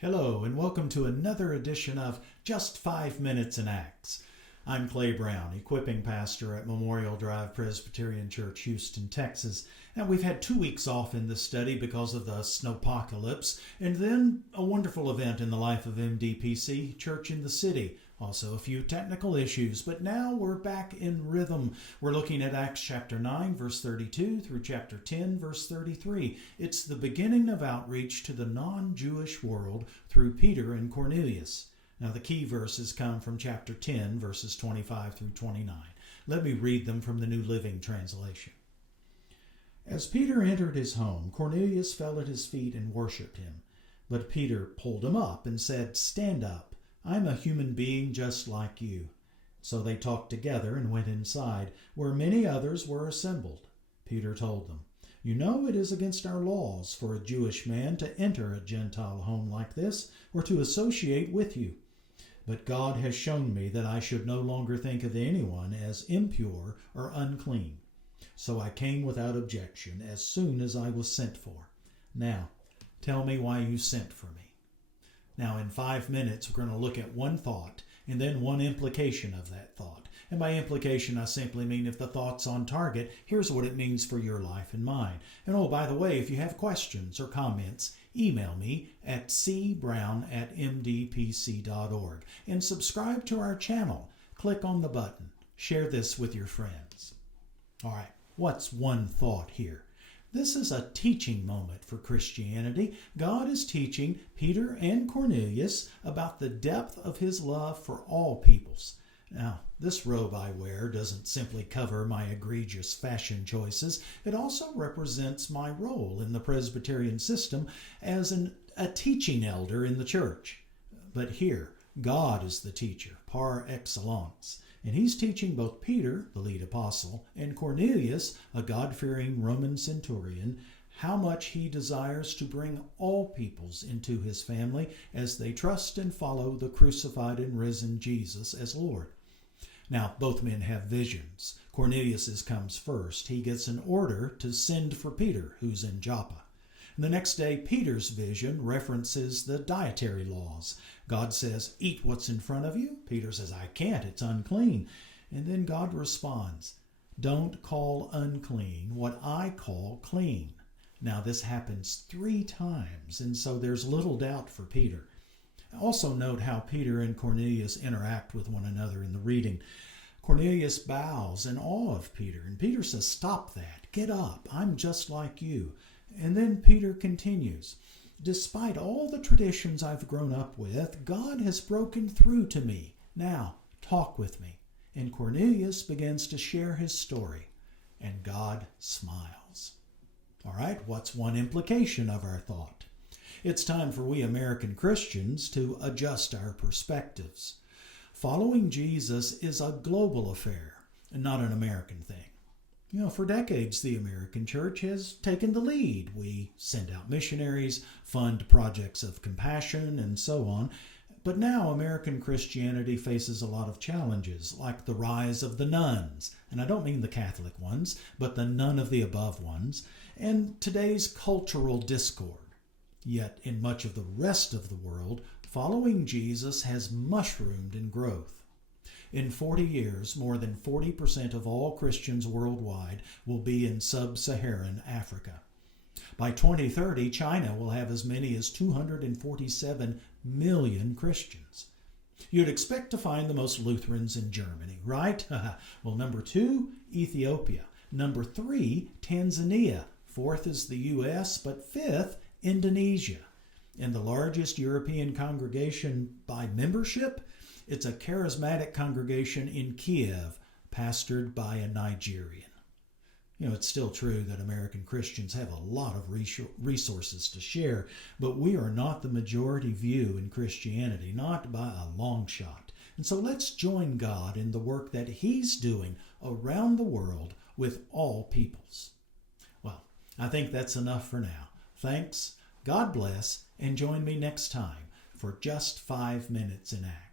Hello, and welcome to another edition of Just 5 Minutes in Acts. I'm Clay Brown, equipping pastor at Memorial Drive Presbyterian Church, Houston, Texas. And we've had 2 weeks off in this study because of the snowpocalypse, and then a wonderful event in the life of MDPC, Church in the City. Also a few technical issues, but now we're back in rhythm. We're looking at Acts chapter 9, verse 32 through chapter 10, verse 33. It's the beginning of outreach to the non-Jewish world through Peter and Cornelius. Now the key verses come from chapter 10, verses 25 through 29. Let me read them from the New Living Translation. As Peter entered his home, Cornelius fell at his feet and worshipped him. But Peter pulled him up and said, "Stand up. I'm a human being just like you." So they talked together and went inside, where many others were assembled. Peter told them, "You know it is against our laws for a Jewish man to enter a Gentile home like this or to associate with you. But God has shown me that I should no longer think of anyone as impure or unclean. So I came without objection as soon as I was sent for. Now, tell me why you sent for me." Now, in 5 minutes, we're going to look at one thought and then one implication of that thought. And by implication, I simply mean if the thought's on target, here's what it means for your life and mine. And oh, by the way, if you have questions or comments, email me at cbrown@mdpc.org and subscribe to our channel. Click on the button. Share this with your friends. All right, what's one thought here? This is a teaching moment for Christianity. God is teaching Peter and Cornelius about the depth of his love for all peoples. Now, this robe I wear doesn't simply cover my egregious fashion choices. It also represents my role in the Presbyterian system as a teaching elder in the church. But here, God is the teacher, par excellence. And he's teaching both Peter, the lead apostle, and Cornelius, a God-fearing Roman centurion, how much he desires to bring all peoples into his family as they trust and follow the crucified and risen Jesus as Lord. Now, both men have visions. Cornelius's comes first. He gets an order to send for Peter, who's in Joppa. And the next day, Peter's vision references the dietary laws. God says, "Eat what's in front of you." Peter says, "I can't, it's unclean." And then God responds, "Don't call unclean what I call clean." Now this happens 3 times, and so there's little doubt for Peter. Also note how Peter and Cornelius interact with one another in the reading. Cornelius bows in awe of Peter, and Peter says, "Stop that, get up, I'm just like you." And then Peter continues, "Despite all the traditions I've grown up with, God has broken through to me. Now, talk with me." And Cornelius begins to share his story, and God smiles. All right, what's one implication of our thought? It's time for we American Christians to adjust our perspectives. Following Jesus is a global affair, and not an American thing. For decades, the American church has taken the lead. We send out missionaries, fund projects of compassion, and so on. But now American Christianity faces a lot of challenges, like the rise of the nones. And I don't mean the Catholic ones, but the none of the above ones, and today's cultural discord. Yet in much of the rest of the world, following Jesus has mushroomed in growth. In 40 years, more than 40% of all Christians worldwide will be in sub-Saharan Africa. By 2030, China will have as many as 247 million Christians. You'd expect to find the most Lutherans in Germany, right? Well, number 2, Ethiopia. Number 3, Tanzania. 4th is the U.S., but 5th, Indonesia. And the largest European congregation by membership? It's a charismatic congregation in Kiev, pastored by a Nigerian. It's still true that American Christians have a lot of resources to share, but we are not the majority view in Christianity, not by a long shot. And so let's join God in the work that he's doing around the world with all peoples. Well, I think that's enough for now. Thanks, God bless, and join me next time for Just 5 Minutes in Acts.